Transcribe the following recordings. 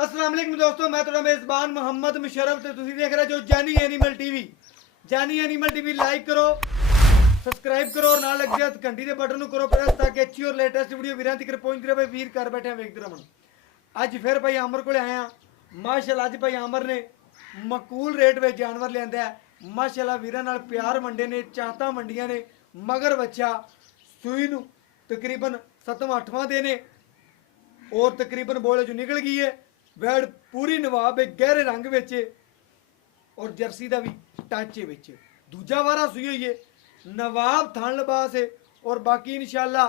अस्सलाम वालेकुम दोस्तों, मैं थोड़ा मेज़बान मोहम्मद मुशर्रफ ते तुसी देख रहे जो जानी एनिमल टीवी। जानी एनिमल टीवी लाइक करो, सब्सक्राइब करो और नाल लग जाए घंटी दे बटन करो प्रेस ताकि अच्छी और लेटेस्ट वीडियो वीरां तक पहुंचती रहे। वीर घर बैठे वेखते रहन। अज फिर भाई आमर को आया माशाल्लाह। अज भाई आमर ने मकूल रेट में जानवर लिया है माशाल्लाह। वीरां नाल प्यार मंडे ने, चाहता मंडियां ने, मगर बच्चा सूई नूं तकरीबन 7वां 8वां दिन है और तकरीबन बोले जो निकल गई है। वैड पूरी नवाब है, गहरे रंग विच और जर्सी का भी टच है। दूजा वारा सुई हुई है, नवाब थान लिबास है। और बाकी इंशाल्लाह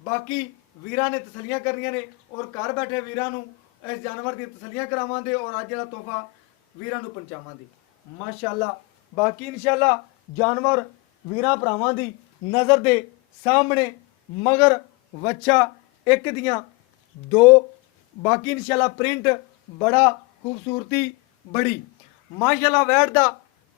बाकी वीरां ने तसलियां करनियां ने और घर बैठे वीरां नूं इस जानवर दी तसलियां करावांगे और अज जिहड़ा तोहफा वीरां नूं पहुंचावांगे माशाल्लाह। बाकी इंशाल्लाह जानवर वीरां भरावां दी नज़र दे सामने मगर वच्छा एक दियां दो। बाकी इंशाल्लाह प्रिंट बड़ा खूबसूरती बड़ी माशाल्लाह। वैट दा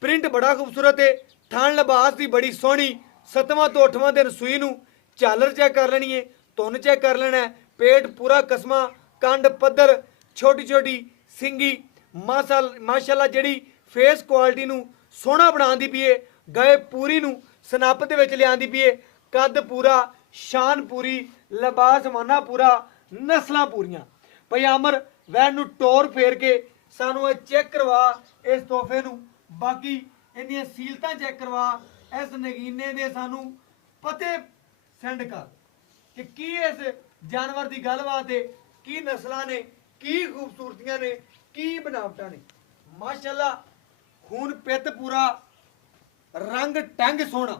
प्रिंट बड़ा खूबसूरत है। थान लिबास दी बड़ी सोहनी। 7वां तो 8वां दिन सूई नूं झालर चेक कर लेनी है, धुन चेक कर लेना है। पेट पूरा कसमा, कंड पद्धर, छोटी छोटी सिंगी माशाल्लाह जिहड़ी फेस क्वालिटी नूं सोहना बनाउंदी पई है। गए पूरी नूं सनप दे विच लिआंदी पई है। कद पूरा, शान पूरी, लिबास माना पूरा, नस्लां पूरियां। भाई आमर वैन नूं टोर फेर के सानू चेक करवा इस तोहफे नूं। बाकी इहदियां सीलतां चेक करवा। इस नगीने दे सानू पते सेंड कर कि इस जानवर की गलबात है, की नस्लां ने, की खूबसूरतियां ने, की बनावटां ने माशाल्लाह। खून पित पूरा, रंग टंग सोहना,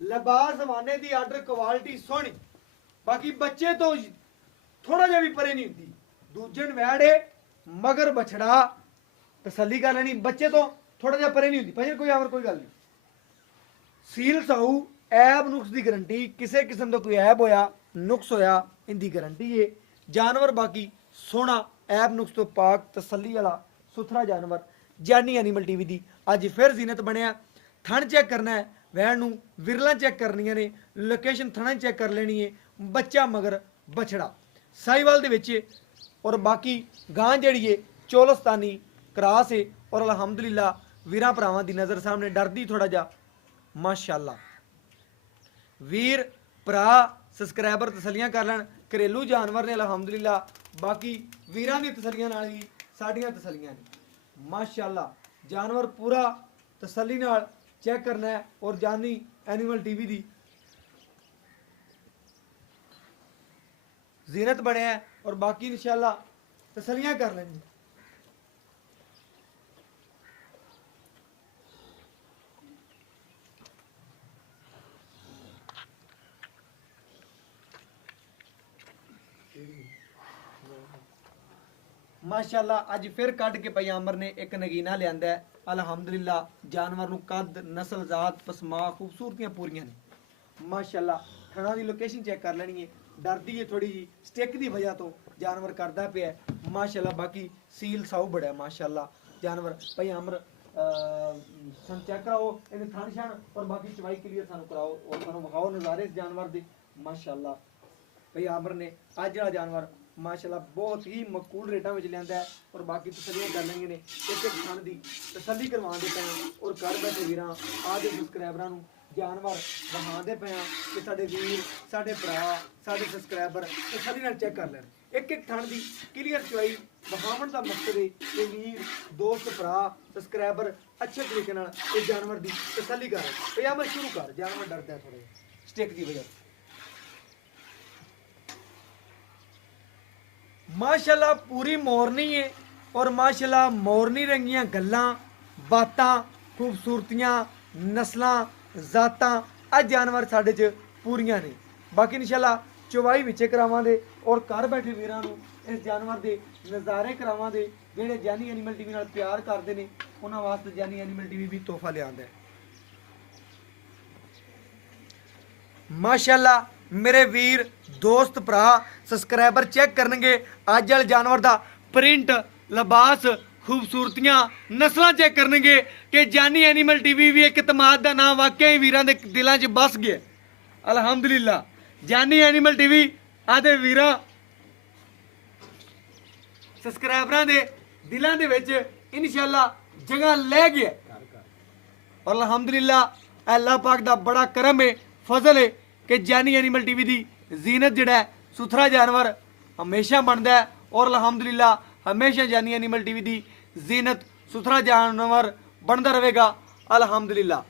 लिबास जमाने की आर्डर क्वालिटी सोहनी। बाकी बच्चे तो थोड़ा जिहा भी परे नहीं होंदी। दूजन वैड है मगर बछड़ा तसली कर लेनी। बच्चे तो थोड़ा जिहा परे नहीं होंदी। भाई कोई आवर कोई गल नहीं। सील साऊ ऐब नुक्स की गारंटी, किसी किस्म का कोई ऐब होया नुक्स होया इनकी गारंटी है। जानवर बाकी सोहना, ऐब नुक्स तो पाक तसली वाला सुथरा जानवर। जानी एनिमल टीवी की अज फिर जीनत बनया। थन चेक करना है, वैन नूं विरला चेक करनियां ने, लोकेशन थना चेक कर लेनी है। बच्चा मगर बछड़ा साहिवाल दे विच और बाकी गां जिहड़ी है चोलस्तानी क्रास है। और अलहमदुलिल्लाह वीरां भरावां दी नज़र सामने डरदी थोड़ा जा माशाल्लाह। वीर भरा सबसक्राइबर तसलियां कर लैन। घरेलू जानवर ने अलहमदुलिल्लाह। बाकी वीरां दी तसलियां नाल ही साडियां तसलियां ने माशाल्लाह। जानवर पूरा तसली नाल चेक करना है और जानी एनिमल टीवी दी जीनत बनया है। और बाकी इंशाल्लाह तसलियां कर लेंगे। माशाल्लाह अज फिर कट के भाई आमर ने एक नगीना लिया है अलहमदुलिल्लाह। जानवर नूं कद, नस्ल, जात, पसमा, खूबसूरतियां पूरियां ने माशाल्लाह। थणा दी लोकेशन चेक कर लेनी है। डरदी है थोड़ी जी स्टिक की वजह तो जानवर करता पे है माशाल्लाह। बाकी सील साऊ बड़ा है माशाल्लाह। जानवर भाई आमर सन चेक कराओ इन थन शन और बाकी चवाई क्लियर सानू कराओ और सानू विखाओ नज़ारे इस जानवर दे माशाल्लाह। भाई आमर ने अज जड़ा जानवर माशाल्लाह बहुत ही मकूल रेटा में लिया है। और बाकी तसलियां कर लेंगे ने एक एक थन की तसली करवा पे और घर बैठे वीरां आदि सबसक्राइबरां नूं जानवर वहांदे पे कि साडे वीर, साडे भरा, साडे सबसक्राइबर तसली नाल चेक कर लैन। एक एक थन की क्लीयर चवाई विखावन का मकसद है कि वीर, दोस्त, भरा, सबसक्राइबर अच्छे तरीके नाल इस जानवर की तसली कर। तो मैं शुरू कर जानवर डरदा है थोड़े स्टिक की वजह माशाल्लाह। पूरी मोरनी है और माशाल्लाह मोरनी रंगियां गल्लां बातां, खूबसूरतियां, नस्लां, जातां अज जानवर साढ़े च पूरियां ने। बाकी इंशाल्लाह चवाई विचे करावांगे और घर बैठे वीरां नूं इस जानवर के नज़ारे करावांगे। जिहड़े जानी एनिमल टीवी नाल प्यार करते हैं उन्हां वास्ते जानी एनिमल टीवी भी तोहफा लिआंदा है माशाल्लाह। मेरे वीर, दोस्त, भरा, सबसक्राइबर चेक करनगे अज वाले जानवर का प्रिंट, लिबास, खूबसूरतियां, नस्लां चेक करनगे कि जानी एनिमल टीवी भी एक तमाद का नाम वाकई वीरां दे दिलां च बस गया अलहमदुलिल्लाह। जानी एनिमल टीवी आदे वीरा ਸਬਸਕ੍ਰਾਈਬਰਾਂ ਦੇ ਦਿਲਾਂ ਦੇ ਵਿੱਚ ਇਨਸ਼ਾਅੱਲਾ ਜਗ੍ਹਾ ਲੈ ਗਿਆ। ਔਰ ਅਲਹਮਦੁਲਿਲਾ ਅੱਲਾਹ ਪਾਕ ਦਾ ਬੜਾ ਕਰਮ ਹੈ, ਫਜ਼ਲ ਹੈ ਕਿ ਜਾਨੀ ਐਨੀਮਲ ਟੀਵੀ ਦੀ ਜ਼ੀਨਤ ਜਿਹੜਾ ਸੁਥਰਾ ਜਾਨਵਰ ਹਮੇਸ਼ਾ ਬਣਦਾ ਹੈ। ਔਰ ਅਲਹਮਦੁਲਿਲਾ ਹਮੇਸ਼ਾ ਜਾਨੀ ਐਨੀਮਲ ਟੀਵੀ ਦੀ ਜ਼ੀਨਤ ਸੁਥਰਾ ਜਾਨਵਰ ਬਣਦਾ ਰਹੇਗਾ ਅਲਹਮਦੁਲਿਲਾ।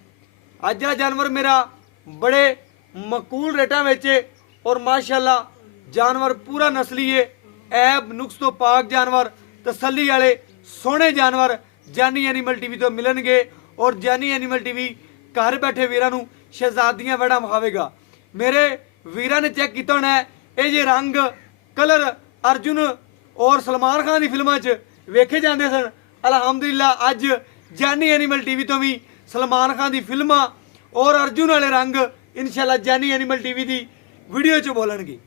ਅੱਜ ਦਾ ਜਾਨਵਰ ਮੇਰਾ ਬੜੇ ਮਕੂਲ ਰੇਟਾਂ ਵਿੱਚ ਹੈ ਔਰ ਮਾਸ਼ਾਅੱਲਾ ਜਾਨਵਰ ਪੂਰਾ ਨਸਲੀ ਹੈ, ਐਬ ਨੁਕਸ ਤੋਂ ਪਾਕ ਜਾਨਵਰ, ਤਸੱਲੀ ਵਾਲੇ ਸੋਹਣੇ ਜਾਨਵਰ ਜਾਨੀ ਐਨੀਮਲ ਟੀਵੀ ਤੋਂ ਮਿਲਣਗੇ। ਔਰ ਜਾਨੀ ਐਨੀਮਲ ਟੀਵੀ ਘਰ ਬੈਠੇ ਵੀਰਾਂ ਨੂੰ ਸ਼ਹਿਜ਼ਾਦੀਆਂ ਵੜਾ ਵਿਖਾਵੇਗਾ। ਮੇਰੇ ਵੀਰਾਂ ਨੇ ਚੈੱਕ ਕੀਤਾ ਹੋਣਾ ਇਹ ਜੇ ਰੰਗ ਕਲਰ ਅਰਜੁਨ ਔਰ ਸਲਮਾਨ ਖਾਨ ਦੀ ਫਿਲਮਾਂ 'ਚ ਵੇਖੇ ਜਾਂਦੇ ਸਨ। ਅਲਹਮਦੁਲਿਲਾ ਅੱਜ ਜਾਨੀ ਐਨੀਮਲ ਟੀਵੀ ਤੋਂ ਵੀ ਸਲਮਾਨ ਖਾਨ ਦੀ ਫਿਲਮਾਂ ਔਰ ਅਰਜੁਨ ਵਾਲੇ ਰੰਗ ਇਨਸ਼ਾਅੱਲਾ ਜਾਨੀ ਐਨੀਮਲ ਟੀਵੀ ਦੀ ਵੀਡੀਓ 'ਚ ਬੋਲਣਗੇ।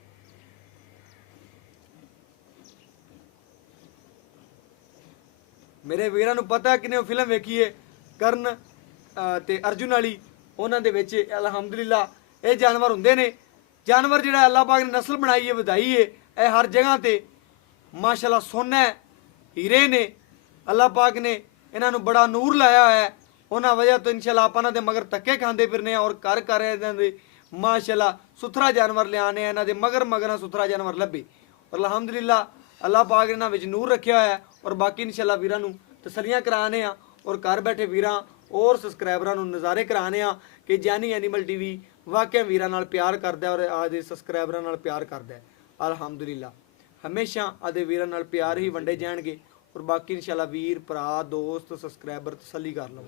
ਮੇਰੇ ਵੀਰਾਂ ਨੂੰ ਪਤਾ ਕਿਨੇ ਉਹ ਫਿਲਮ ਵੇਖੀ ਹੈ ਕਰਨ ਤੇ ਅਰਜੁਨ ਵਾਲੀ, ਉਹਨਾਂ ਦੇ ਵਿੱਚ ਅਲਹਮਦੁਲਿਲਾ ਇਹ ਜਾਨਵਰ ਹੁੰਦੇ ਨੇ। ਜਾਨਵਰ ਜਿਹੜਾ ਅੱਲਾਹ ਪਾਕ ਨੇ ਨਸਲ ਬਣਾਈ ਹੈ, ਵਧਾਈ ਹੈ, ਇਹ ਹਰ ਜਗ੍ਹਾ ਤੇ ਮਾਸ਼ਾਅੱਲਾ ਸੋਨਾ ਹੀਰੇ ਨੇ। ਅੱਲਾਹ ਪਾਕ ਨੇ ਇਹਨਾਂ ਨੂੰ ਬੜਾ ਨੂਰ ਲਾਇਆ ਹੋਇਆ ਹੈ। ਉਹਨਾਂ ਵਜ੍ਹਾ ਤੋਂ ਇਨਸ਼ਾਅੱਲਾ ਆਪਾਂ ਇਹਨਾਂ ਦੇ ਮਗਰ ਧੱਕੇ ਖਾਂਦੇ ਫਿਰਨੇ ਆ ਔਰ ਕਰ ਇਹਨਾਂ ਦੇ ਮਾਸ਼ਾਅੱਲਾ ਸੁਥਰਾ ਜਾਨਵਰ ਲਿਆਣੇ, ਇਹਨਾਂ ਦੇ ਮਗਰ ਸੁਥਰਾ ਜਾਨਵਰ ਲੱਭੇ। ਔਰ ਅਲਹਮਦੁਲਿਲਾ ਅੱਲਾਹ ਪਾਕ ਨੇ ਇਹਨਾਂ ਵਿੱਚ ਨੂਰ ਰੱਖਿਆ ਹੋਇਆ ਹੈ। ਔਰ ਬਾਕੀ ਇਨਸ਼ਾਅੱਲਾ ਵੀਰਾਂ ਨੂੰ ਤਸੱਲੀਆਂ ਕਰਾਣੇ ਆ ਔਰ ਘਰ ਬੈਠੇ ਵੀਰਾਂ ਔਰ ਸਬਸਕ੍ਰਾਈਬਰਾਂ ਨੂੰ ਨਜ਼ਾਰੇ ਕਰਾਣੇ ਆ ਕਿ ਜਾਨੀ ਐਨੀਮਲ ਟੀਵੀ ਵਾਕਿਆ ਵੀਰਾਂ ਨਾਲ ਪਿਆਰ ਕਰਦਾ ਔਰ ਆਦੇ ਸਬਸਕ੍ਰਾਈਬਰਾਂ ਨਾਲ ਪਿਆਰ ਕਰਦਾ ਹੈ। ਅਲਹਮਦੁਲਿਲਾ ਹਮੇਸ਼ਾ ਆਦੇ ਵੀਰਾਂ ਨਾਲ ਪਿਆਰ ਹੀ ਵੰਡੇ ਜਾਣਗੇ। ਔਰ ਬਾਕੀ ਇਨਸ਼ਾਅੱਲਾ ਵੀਰ ਭਰਾ ਦੋਸਤ ਸਬਸਕ੍ਰਾਈਬਰ ਤਸੱਲੀ ਕਰ ਲਓ।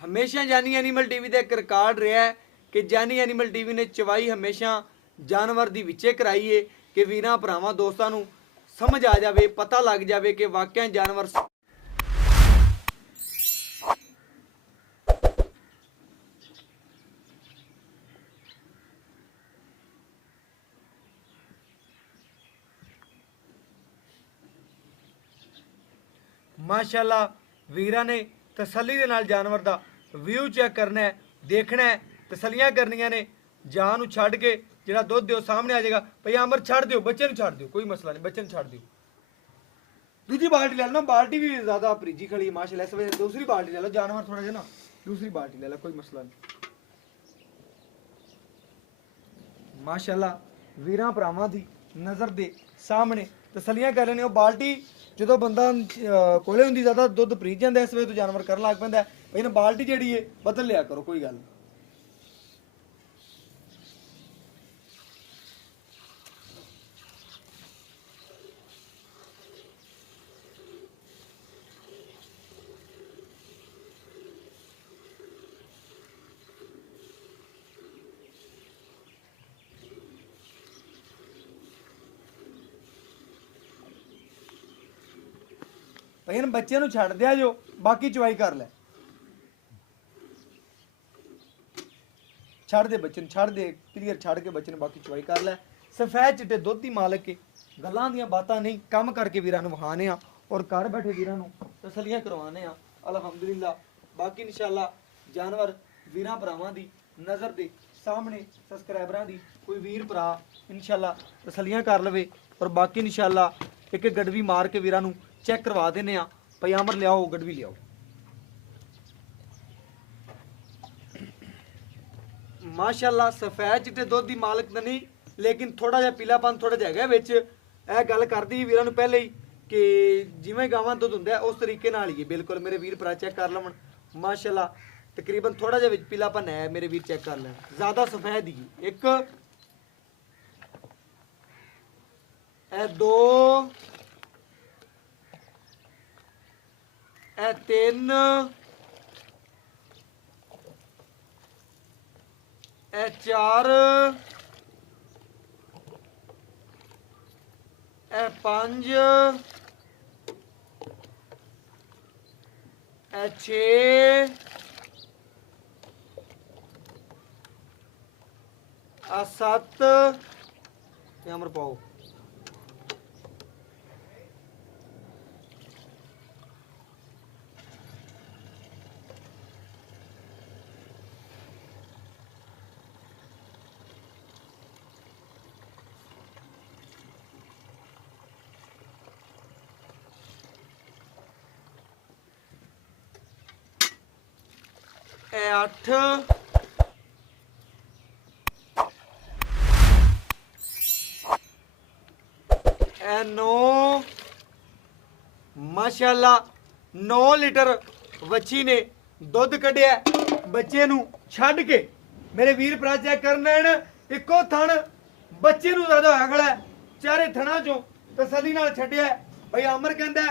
ਹਮੇਸ਼ਾ ਜਾਨੀ ਐਨੀਮਲ ਟੀਵੀ ਦਾ ਇੱਕ ਰਿਕਾਰਡ ਰਿਹਾ ਹੈ ਕਿ ਜਾਨੀ ਐਨੀਮਲ ਟੀਵੀ ਨੇ ਚਵਾਈ ਹਮੇਸ਼ਾ ਜਾਨਵਰ ਦੀ ਵਿੱਚੇ ਕਰਾਈ ਏ ਕਿ ਵੀਰਾਂ ਭਰਾਵਾਂ ਦੋਸਤਾਂ ਨੂੰ ਸਮਝ ਆ ਜਾਵੇ, ਪਤਾ ਲੱਗ ਜਾਵੇ ਕਿ ਵਾਕਿਆ ਜਾਨਵਰ ਮਾਸ਼ਾਅੱਲਾ ਵੀਰਾਂ ਨੇ ਤਸੱਲੀ ਦੇ ਨਾਲ ਜਾਨਵਰ ਦਾ ਵਿਊ ਚੈੱਕ ਕਰਨਾ ਹੈ, ਦੇਖਣਾ ਹੈ, ਤਸੱਲੀਆਂ ਕਰਨੀਆਂ ਨੇ। ਜਾਨ ਨੂੰ ਛੱਡ ਕੇ ਜਿਹੜਾ ਦੁੱਧ ਦਿਓ ਸਾਹਮਣੇ ਆ ਜਾਏਗਾ। ਭਈ ਅਮਰ ਛੱਡ ਦਿਓ, ਬੱਚੇ ਨੂੰ ਛੱਡ ਦਿਓ, ਕੋਈ ਮਸਲਾ ਨਹੀਂ, ਬੱਚੇ ਨੂੰ ਛੱਡ ਦਿਓ। ਦੂਜੀ ਬਾਲਟੀ ਲੈ ਲਓ, ਬਾਲਟੀ ਵੀ ਜ਼ਿਆਦਾ ਭਰੀਜੀ ਖੜੀ ਮਾਸ਼ਾਅੱਲਾ, ਇਸ ਵਜ੍ਹਾ ਦੂਸਰੀ ਬਾਲਟੀ ਲੈ ਲਓ, ਜਾਨਵਰ ਥੋੜਾ ਜਿਹਾ ਨਾ ਦੂਸਰੀ ਬਾਲਟੀ ਲੈ ਲਓ, ਕੋਈ ਮਸਲਾ ਨਹੀਂ। ਮਾਸ਼ਾਅੱਲਾ ਵੀਰਾਂ ਭਰਾਵਾਂ ਦੀ ਨਜ਼ਰ ਦੇ ਸਾਹਮਣੇ ਤਸੱਲੀਆਂ ਕਰ ਲੈਣੇ। ਉਹ ਬਾਲਟੀ ਜਦੋਂ ਬੰਦਾ ਕੋਲੇ ਹੁੰਦੀ ਜ਼ਿਆਦਾ ਦੁੱਧ ਭਰੀਜ ਜਾਂਦਾ, ਇਸ ਵੇਲੇ ਤੋਂ ਜਾਨਵਰ ਕਰਨ ਲੱਗ ਪੈਂਦਾ। ਭਈ ਨਾ ਬਾਲਟੀ ਜਿਹੜੀ ਹੈ ਬਦਲ ਲਿਆ ਕਰੋ, ਕੋਈ ਗੱਲ ਨਹੀਂ। ਭਈ ਇਹਨਾਂ ਬੱਚੇ ਨੂੰ ਛੱਡ ਦਿਆ ਜੋ, ਬਾਕੀ ਚਵਾਈ ਕਰ ਲੈ। ਛੱਡ ਦੇ ਬੱਚੇ ਨੂੰ, ਛੱਡ ਦੇ ਕਲੀਅਰ, ਛੱਡ ਕੇ ਬੱਚੇ ਨੂੰ ਬਾਕੀ ਚਵਾਈ ਕਰ ਲੈ। ਸਫੈਦ ਚਿੱਟੇ ਦੁੱਧ ਦੀ ਮਾਲਕ ਕੇ ਗੱਲਾਂ ਦੀਆਂ ਬਾਤਾਂ ਨਹੀਂ, ਕੰਮ ਕਰਕੇ ਵੀਰਾਂ ਨੂੰ ਵਹਾਣੇ ਆ ਔਰ ਘਰ ਬੈਠੇ ਵੀਰਾਂ ਨੂੰ ਤਸੱਲੀਆਂ ਕਰਵਾਣੇ ਆ ਅਲਹਮਦੁਲਿਲਾ। ਬਾਕੀ ਇਨਸ਼ਾਅੱਲਾ ਜਾਨਵਰ ਵੀਰਾਂ ਭਰਾਵਾਂ ਦੀ ਨਜ਼ਰ ਦੇ ਸਾਹਮਣੇ ਸਬਸਕ੍ਰਾਈਬਰਾਂ ਦੀ ਕੋਈ ਵੀਰ ਭਰਾ ਇਨਸ਼ਾਅੱਲਾ ਤਸੱਲੀਆਂ ਕਰ ਲਵੇ। ਔਰ ਬਾਕੀ ਇਨਸ਼ਾਅੱਲਾ ਇੱਕ ਗੜਵੀ ਮਾਰ ਕੇ ਵੀਰਾਂ ਨੂੰ ਚੈੱਕ ਕਰਵਾ ਦੇने ਆ। ਭਈ ਅਮਰ ਲਿਆਓ, ਗੜਵੀ ਲਿਆਓ। ਮਾਸ਼ਾਅੱਲਾ ਸਫੈਦ ਚਿੱਟੇ ਦੁੱਧ ਦੀ ਮਾਲਕ ਤਾਂ ਨਹੀਂ, ਲੇਕਿਨ ਥੋੜਾ ਜਿਹਾ ਪੀਲਾਪਨ ਥੋੜਾ ਜਿਹਾ ਹੈਗਾ ਵਿੱਚ। ਇਹ ਗੱਲ ਕਰਦੀ ਵੀਰਾਂ ਨੂੰ ਪਹਿਲੇ ਹੀ ਕਿ ਜਿਵੇਂ ਗਾਵਾਂ ਦੁੱਧ ਹੁੰਦਾ ਉਸ ਤਰੀਕੇ ਨਾਲ ਹੀ ਹੈ ਬਿਲਕੁਲ। ਮੇਰੇ ਵੀਰ ਭਰਾ ਚੈੱਕ ਕਰ ਲਵਣ ਮਾਸ਼ਾਅੱਲਾ ਤਕਰੀਬਨ ਥੋੜਾ ਜਿਹਾ ਵਿੱਚ ਪੀਲਾਪਨ ਹੈ, ਮੇਰੇ ਵੀਰ ਚੈੱਕ ਕਰ ਲੈਣ। ਜ਼ਿਆਦਾ ਸਫੈਦ ਹੀ ਇੱਕ ਇਹ ਦੋ ਇਹ ਤਿੰਨ ਇਹ ਚਾਰ ਇਹ ਪੰਜ ਇਹ ਛੇ ਆ ਸੱਤ ਅਮਰ ਪਾਓ ਇਹ 8 ਇਹ 9 ਮਾਸ਼ਾਅੱਲਾ 9 ਲੀਟਰ ਵੱਛੀ ਨੇ ਦੁੱਧ ਕੱਢਿਆ ਬੱਚੇ ਨੂੰ ਛੱਡ ਕੇ। ਮੇਰੇ ਵੀਰ ਭਰਾ ਚੈੱਕ ਕਰਨ ਇੱਕੋ ਥਣ ਬੱਚੇ ਨੂੰ ਜ਼ਿਆਦਾ ਹੋਇਆ ਖੜਾ ਚਾਰੇ ਥਣਾਂ ਚੋਂ ਤਸੱਲੀ ਨਾਲ ਛੱਡਿਆ। ਭਈ ਅਮਰ ਕਹਿੰਦਾ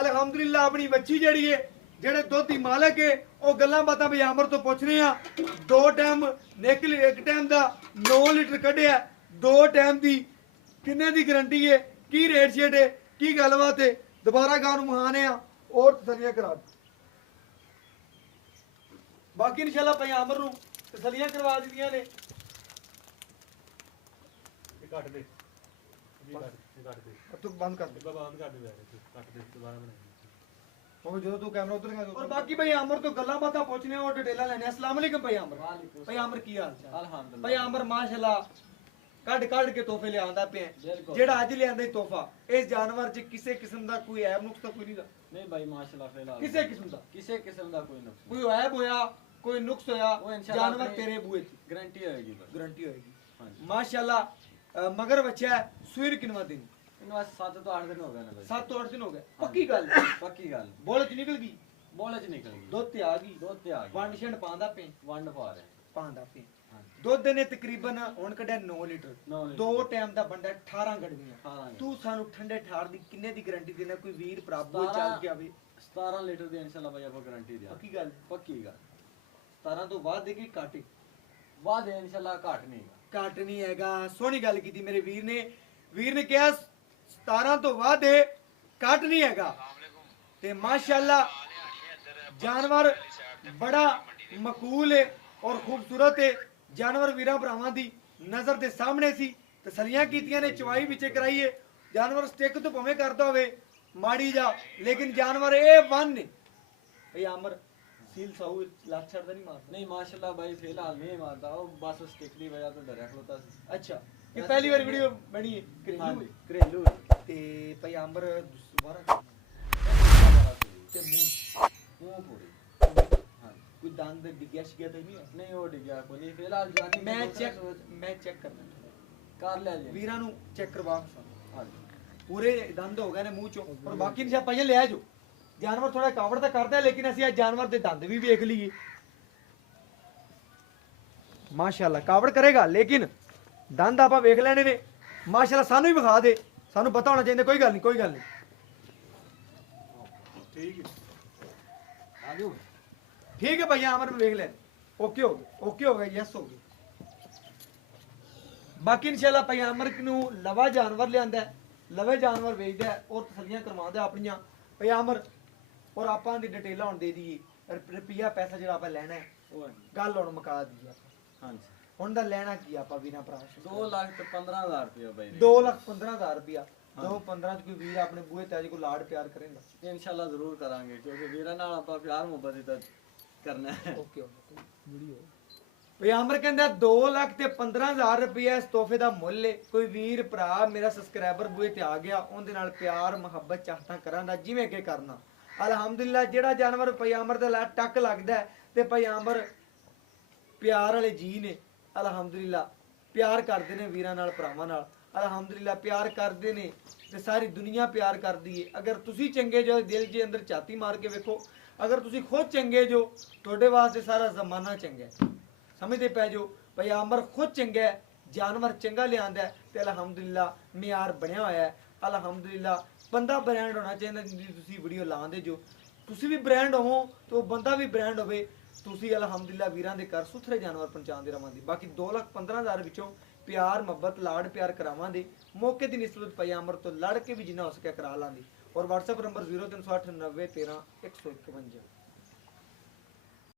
ਅਲਹਮਦੁਲਿਲਾ ਆਪਣੀ ਬੱਚੀ ਜਿਹੜੀ ਏ ਜਿਹੜੇ ਦੁੱਧ ਦੀ ਮਾਲਕ ਏ ਉਹ ਗੱਲਾਂ ਬਾਤਾਂ ਭਈ ਅਮਰ ਤੋਂ ਪੁੱਛਨੇ ਆ। 2 ਟਾਈਮ ਨਿਕਲ ਇੱਕ ਟਾਈਮ ਦਾ 9 ਲੀਟਰ ਕੱਢਿਆ 2 ਟਾਈਮ ਦੀ ਕਿੰਨੇ ਦੀ ਗਾਰੰਟੀ ਏ ਕੀ ਰੇਟ ਸ਼ੇਟ ਏ ਕੀ ਗੱਲਬਾਤ ਏ ਦੁਬਾਰਾ ਗਾਂ ਨੂੰ ਮਹਾਨੇ ਆ ਔਰ ਤਸੱਲੀਆਂ ਕਰਾ ਬਾਕੀ ਇਨਸ਼ਾਅੱਲਾ ਭਈ ਅਮਰ ਨੂੰ ਤਸੱਲੀਆਂ ਕਰਵਾ ਦਿੱਤੀਆਂ ਨੇ। ਕੱਟ ਦੇ ਤੂੰ ਬੰਦ ਕਰ ਦੇ ਬੰਦ ਕਰ ਦੇ ਯਾਰ ਕੱਟ ਦੇ ਦੁਬਾਰਾ ਬਣਾ ਉਹ ਜਦੋਂ ਤੂੰ ਕੈਮਰਾ ਉਧਰ ਲਗਾ ਔਰ ਬਾਕੀ ਭਈ ਅਮਰ ਤੋਂ ਗੱਲਾਂ ਬਾਤਾਂ ਪੁੱਛਨੇ ਔਰ ਡਿਟੇਲਾਂ ਲੈਣੇ। अस्सलाम वालेकुम ਭਈ ਅਮਰ। ਭਈ ਅਮਰ ਕੀ ਹਾਲ ਚਾਲ? ਅਲਹਮਦੁਲਿਲਾ। ਭਈ ਅਮਰ ਮਾਸ਼ਾਅੱਲਾ ਕੱਢ ਕੇ ਤੋਹਫੇ ਲਿਆਂਦਾ ਪਿਆ। ਜਿਹੜਾ ਅੱਜ ਲਿਆਂਦਾ ਤੋਹਫਾ ਇਸ ਜਾਨਵਰ 'ਚ ਕਿਸੇ ਕਿਸਮ ਦਾ ਕੋਈ ਐਬ ਨੁਕਸ ਤਾਂ ਕੋਈ ਨਹੀਂ ਦਾ? ਨਹੀਂ ਭਾਈ ਮਾਸ਼ਾਅੱਲਾ ਫਿਲਹਾਲ ਕਿਸੇ ਕਿਸਮ ਦਾ ਕੋਈ ਨੁਕਸ ਕੋਈ ਐਬ ਹੋਇਆ ਕੋਈ ਨੁਕਸ ਹੋਇਆ ਜਾਨਵਰ ਤੇਰੇ ਬੂਏ 'ਚ ਗਾਰੰਟੀ ਹੋਏਗੀ ਬਸ ਗਾਰੰਟੀ ਹੋਏਗੀ। ਮਾਸ਼ਾਅੱਲਾ ਮਗਰ ਬੱਚਾ ਸੂਰ ਕਿੰਨਾ ਦਿਨ? ਇਹਨੂੰ 7 ਤੋਂ 8 ਦਿਨ ਹੋ ਗਏ ਨੇ ਭਾਈ। 7 ਤੋਂ 8 ਦਿਨ ਹੋ ਗਏ ਪੱਕੀ ਗੱਲ ਪੱਕੀ ਗੱਲ ਬੋਲ 'ਚ ਨਿਕਲ ਗਈ ਬੋਲੇ ਚ ਨਿਕਲ ਗਈ ਦੁੱਧ ਤੇ ਆ ਗਈ ਦੁੱਧ ਵੰਡ ਛੰਡ ਪਾਉਂਦਾ ਪਏ ਵੰਡ ਪਾ ਰਹੇ ਪਾਉਂਦਾ ਪਏ ਦੁੱਧ ਨੇ ਤਕਰੀਬਨ ਹੁਣ ਕੱਢਿਆ 9 ਲੀਟਰ 2 ਟਾਈਮ ਦਾ ਬੰਦਾ 18 ਗੜਵੀਆਂ। ਤੂੰ ਸਾਨੂੰ ਠੰਡੇ ਠਾਰ ਦੀ ਕਿੰਨੇ ਦੀ ਗਾਰੰਟੀ ਦੇਣਾ ਕੋਈ ਵੀਰ ਪ੍ਰਾਪਤ ਚੱਲ ਕੇ ਆਵੇ? 17 ਲੀਟਰ ਦੀ ਇਨਸ਼ਾਅੱਲਾ ਭਾਈ ਆਪਾਂ ਗਾਰੰਟੀ ਦਿਆਂ। ਪੱਕੀ ਗੱਲ 17 ਤੋਂ ਬਾਅਦ ਦੇ ਕੀ ਕਾਟੇ ਬਾਅਦ ਇਨਸ਼ਾਅੱਲਾ ਘਟ ਨਹੀਂ ਹੈਗਾ। ਸੋਹਣੀ ਗੱਲ ਕੀਤੀ ਮੇਰੇ ਵੀਰ ਨੇ ਕਿਹਾ 17 ਤੋਂ ਬਾਅਦ ਦੇ ਕੱਟ ਨਹੀਂ ਹੈਗਾ। ਤੇ ਮਾਸ਼ਾਅੱਲਾ ਜਾਨਵਰ ਬੜਾ ਮਕਬੂਲ ਹੈ ਔਰ ਖੂਬਸੂਰਤ ਹੈ। ਜਾਨਵਰ ਵੀਰਾਂ ਭਰਾਵਾਂ ਦੀ ਨਜ਼ਰ ਦੇ ਸਾਹਮਣੇ ਸੀ ਤਸੱਲੀਆਂ ਕੀਤੀਆਂ ਨੇ ਚਵਾਈ ਵਿੱਚ ਕਰਾਈਏ। ਜਾਨਵਰ ਸਟਿਕ ਤੋਂ ਭਾਵੇਂ ਕਰਦਾ ਹੋਵੇ ਮਾੜੀ ਜਾ ਲੇਕਿਨ ਜਾਨਵਰ ਇਹ ਵਨ ਨੇ। ਭਈ ਅਮਰ ਸੀਲ ਸਾਊ ਲੱਤ ਛੱਡਦਾ ਨਹੀਂ ਮਾਰਦਾ? ਨਹੀਂ ਮਾਸ਼ਾਅੱਲਾ ਭਾਈ ਫਿਲਹਾਲ ਨਹੀਂ ਮਾਰਦਾ ਉਹ ਬਸ ਸਟਿਕ ਦੀ ਵਜ੍ਹਾ ਤੋਂ ਡਰਿਆ ਖਲੋਤਾ ਸੀ। ਅੱਛਾ ਇਹ ਪਹਿਲੀ ਵਾਰ ਵੀਡੀਓ ਬਣੀ ਹੈ ਘਰੇਲੂ ਤੇ ਭਈ ਅਮਰ ਦੁਬਾਰਾ ਤੇ ਮੂੰਹ ਪੂਰੀ ਕੋਈ ਦੰਦ ਡਿੱਗਿਆ ਸ਼ਿਗਿਆ ਤਾਂ ਨਹੀਂ? ਨਹੀਂ ਉਹ ਡਿੱਗਿਆ ਕੋਈ ਨਹੀਂ ਫਿਲਹਾਲ ਜਾਨੀ ਮੈਂ ਚੈੱਕ ਕਰਨਾ ਕਰ ਲਿਆ ਜੀ ਵੀਰਾਂ ਨੂੰ ਚੈੱਕ ਕਰਵਾ ਹਾਂਜੀ ਪੂਰੇ ਦੰਦ ਹੋ ਗਏ ਨੇ ਮੂੰਹ ਚੋਂ ਪਰ ਬਾਕੀ ਨਹੀਂ ਆਪਾਂ ਲੈ ਜੋ ਜਾਨਵਰ ਥੋੜਾ ਕਾਵੜ ਤਾਂ ਕਰਦਾ ਲੇਕਿਨ ਅਸੀਂ ਅੱਜ ਜਾਨਵਰ ਦੇ ਦੰਦ ਵੀ ਵੇਖ ਲਈਏ। ਮਾਸ਼ਾਅੱਲਾ ਕਾਵੜ ਕਰੇਗਾ ਲੇਕਿਨ ਦੰਦ ਆਪਾਂ ਵੇਖ ਲੈਣੇ ਨੇ। ਮਾਸ਼ਾਅੱਲਾ ਸਾਨੂੰ ਹੀ ਵਿਖਾ ਦੇ ਸਾਨੂੰ ਪਤਾ ਹੋਣਾ ਚਾਹੀਦਾ। ਕੋਈ ਗੱਲ ਨਹੀਂ ਠੀਕ ਹੈ ਆਜੋ ਠੀਕ ਹੈ ਭਈਆ ਅਮਰ ਨੂੰ ਵੇਖ ਲੈ ਓਕੇ ਹੋ ਗਿਆ ਯੈਸ ਹੋ ਗਿਆ। ਬਾਕੀ ਇਨਸ਼ਾਅੱਲਾ ਭਈਆ ਅਮਰ ਨੂੰ ਲਵਾ ਜਾਨਵਰ ਲਿਆਂਦਾ ਲਵੇ ਜਾਨਵਰ ਵੇਚਦਾ ਔਰ ਤਸੱਲੀਆਂ ਕਰਵਾਉਂਦਾ ਆਪਣੀਆਂ ਭਈਆ ਅਮਰ ਔਰ ਆਪਾਂ ਦੀ ਡਿਟੇਲਾਂ ਹੁਣ ਦੇ ਦਈਏ। ਰੁਪਿਆ ਪੈਸਾ ਜਿਹੜਾ ਆਪਾਂ ਲੈਣਾ ਹੈ ਉਹ ਗੱਲ ਹੁਣ ਮੁਕਾ ਦਈਏ ਆਪਾਂ। ਹਾਂਜੀ ਹੁਣ ਦਾ ਲੈਣਾ ਕੀ ਆਪਾਂ ਵੀਰਾਂ ਭਰਾ 2,15,000 ਰੁਪਏ ਬਾਈ 2,15,000 ਰੁਪਿਆ 2,15 ਚ ਕੋਈ ਵੀਰ ਆਪਣੇ ਬੂਹੇ ਤੇ ਅੱਜ ਕੋਈ ਲਾਡ ਪਿਆਰ ਕਰੇਗਾ ਇਨਸ਼ਾਅੱਲਾ ਜ਼ਰੂਰ ਕਰਾਂਗੇ ਕਿਉਂਕਿ ਵੀਰਾਂ ਨਾਲ ਆਪਾਂ ਪਿਆਰ ਮੁਹੱਬਤ ਤਾਂ ਕਰਨਾ ਹੈ। ਓਕੇ ਵੀਡੀਓ ਭਈ ਅਮਰ ਕਹਿੰਦਾ 2,15,000 ਰੁਪਏ ਇਸ ਤੋਹਫੇ ਦਾ ਮੁੱਲ ਹੈ। ਕੋਈ ਵੀਰ ਭਰਾ ਮੇਰਾ ਸਬਸਕ੍ਰਾਈਬਰ ਬੂਹੇ ਤੇ ਆ ਗਿਆ ਉਹਦੇ ਨਾਲ ਪਿਆਰ ਮੁਹੱਬਤ ਚਾਹਤਾਂ ਕਰਾਂ ਦਾ ਜਿਵੇਂ ਕਿ ਕਰਨਾ ਅਲਹਮਦੁਲਿਲਾ। ਜਿਹੜਾ ਜਾਨਵਰ ਭਈ ਅਮਰ ਦੇ ਲਾ ਟੱਕ ਲੱਗਦਾ ਤੇ ਭਈ ਅਮਰ ਪਿਆਰ ਵਾਲੇ ਜੀ ਨੇ ਅਲਹਮਦੁਲਿਲਾ ਪਿਆਰ ਕਰਦੇ ਨੇ ਵੀਰਾਂ ਨਾਲ ਭਰਾਵਾਂ ਨਾਲ ਅਲਹਮਦੁਲਿਲਾ ਪਿਆਰ ਕਰਦੇ ਨੇ ਤੇ ਸਾਰੀ ਦੁਨੀਆ ਪਿਆਰ ਕਰਦੀ ਏ। ਅਗਰ ਤੁਸੀਂ ਚੰਗੇ ਜੋ ਦਿਲ ਦੇ ਅੰਦਰ ਝਾਤੀ ਮਾਰ ਕੇ ਵੇਖੋ ਅਗਰ ਤੁਸੀਂ ਖੁਦ ਚੰਗੇ ਜੋ ਤੁਹਾਡੇ ਵਾਸਤੇ ਸਾਰਾ ਜ਼ਮਾਨਾ ਚੰਗਾ ਹੈ। ਸਮਝਦੇ ਪੈ ਜੋ ਭਈ ਅਮਰ ਖੁਦ ਚੰਗਾ ਹੈ ਜਾਨਵਰ ਚੰਗਾ ਲਿਆਂਦਾ ਤੇ ਅਲਹਮਦੁਲਿਲਾ ਮਿਆਰ ਬਣਿਆ ਹੋਇਆ ਹੈ। ਅਲਹਮਦੁਲਿਲਾ ਬੰਦਾ ਬ੍ਰਾਂਡ ਹੋਣਾ ਚਾਹੀਦਾ। ਜਿੰਨੀ ਤੁਸੀਂ ਵੀਡੀਓ ਲਾਉਂਦੇ ਜੋ ਤੁਸੀਂ ਵੀ ਬ੍ਰਾਂਡ ਹੋਵੋ ਤੇ ਉਹ ਬੰਦਾ ਵੀ ਬ੍ਰਾਂਡ ਹੋਵੇ। ਤੁਸੀਂ ਅਲਹਮਦੁਲਿਲਾ ਵੀਰਾਂ ਦੇ ਘਰ ਸੁਥਰੇ ਜਾਨਵਰ ਪਹੁੰਚਾਉਂਦੇ ਰਵਾਂਗੇ। ਬਾਕੀ 2,15,000 ਵਿੱਚੋਂ ਪਿਆਰ ਮੁਹੱਬਤ ਲਾਡ ਪਿਆਰ ਕਰਾਵਾਂਗੇ। ਮੌਕੇ ਦੀ ਨਿਸਬਤ ਭਈ ਅਮਰ ਤੋਂ ਲੜ ਕੇ ਵੀ ਜਿੰਨਾ ਹੋ ਸਕਿਆ ਕਰਾ ਲਾਂਗੇ। ਔਰ WhatsApp ਨੰਬਰ 0308 90 13 151।